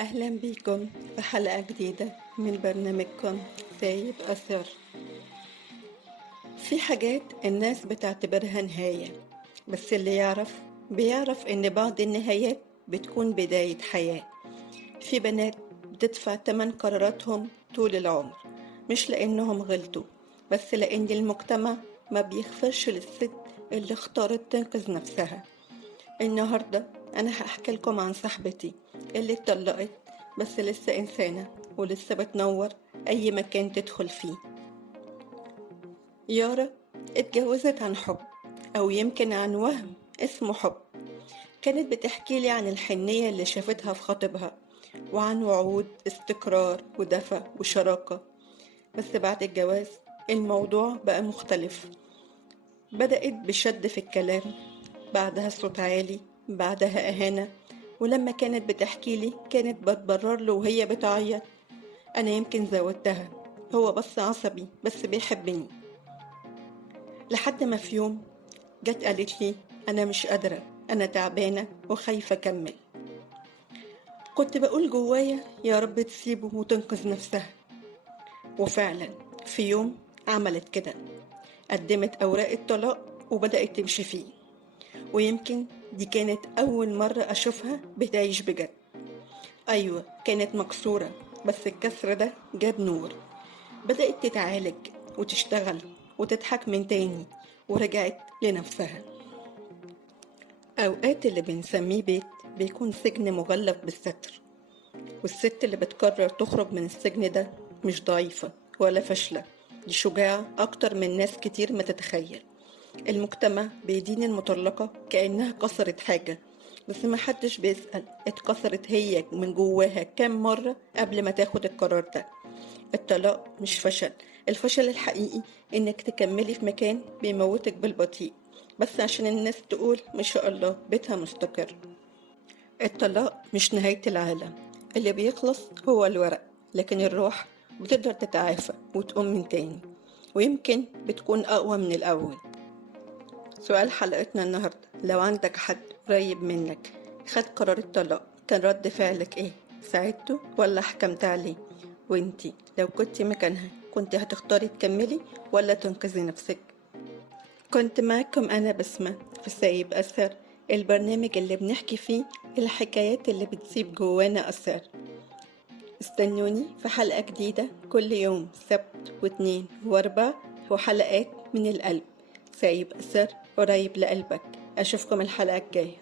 أهلا بيكم في حلقة جديدة من برنامجكم سايب أثر. في حاجات الناس بتعتبرها نهاية، بس اللي بيعرف إن بعض النهايات بتكون بداية حياة. في بنات بتدفع تمن قراراتهم طول العمر، مش لأنهم غلطوا، بس لأن المجتمع ما بيغفرش للست اللي اختارت تنقذ نفسها. النهاردة أنا هحكي لكم عن صاحبتي اللي اتطلقت، بس لسه إنسانة ولسه بتنور أي مكان تدخل فيه. يارا اتجوزت عن حب، أو يمكن عن وهم اسمه حب. كانت بتحكي لي عن الحنية اللي شافتها في خطيبها، وعن وعود استقرار ودفى وشراكة. بس بعد الجواز الموضوع بقى مختلف. بدأت بشد في الكلام، بعدها صوت عالي، بعدها إهانة. ولما كانت بتحكي لي كانت بتبرر له وهي بتعيط: أنا يمكن زودتها، هو بس عصبي بس بيحبني. لحد ما في يوم جت قالت لي: أنا مش قادرة، أنا تعبانة وخايفة أكمل. كنت بقول جوايا يا رب تسيبه وتنقذ نفسها. وفعلا في يوم عملت كده، قدمت أوراق الطلاق وبدأت تمشي فيه. ويمكن دي كانت أول مرة أشوفها بتعيش بجد. أيوة كانت مكسورة، بس الكسر ده جاب نور. بدأت تتعالج وتشتغل وتضحك من تاني، ورجعت لنفسها. أوقات اللي بنسميه بيت بيكون سجن مغلف بالستر، والست اللي بتقرر تخرج من السجن ده مش ضعيفة ولا فاشلة، دي شجاعة أكتر من ناس كتير ما تتخيل. المجتمع بيدين المطلقة كأنها كسرت حاجة، بس ما حدش بيسأل اتكسرت هي من جواها كام مرة قبل ما تاخد القرار ده. الطلاق مش فشل، الفشل الحقيقي انك تكملي في مكان بيموتك بالبطيء، بس عشان الناس تقول ما شاء الله بيتها مستقر. الطلاق مش نهاية العالم، اللي بيخلص هو الورق، لكن الروح بتقدر تتعافى وتقوم من تاني، ويمكن بتكون أقوى من الأول. سؤال حلقتنا النهاردة: لو عندك حد قريب منك خد قرار الطلاق، كان رد فعلك ايه؟ ساعدته ولا حكمت عليه؟ وانتي لو كنتي مكانها كنت هتختاري تكملي ولا تنقذي نفسك؟ كنت معكم أنا بسمة في سايب أثر، البرنامج اللي بنحكي فيه الحكايات اللي بتسيب جوانا أثر. استنوني في حلقة جديدة كل يوم سبت واثنين واربع، وحلقات من القلب. سايب أثر قريب لقلبك. أشوفكم الحلقة الجاية.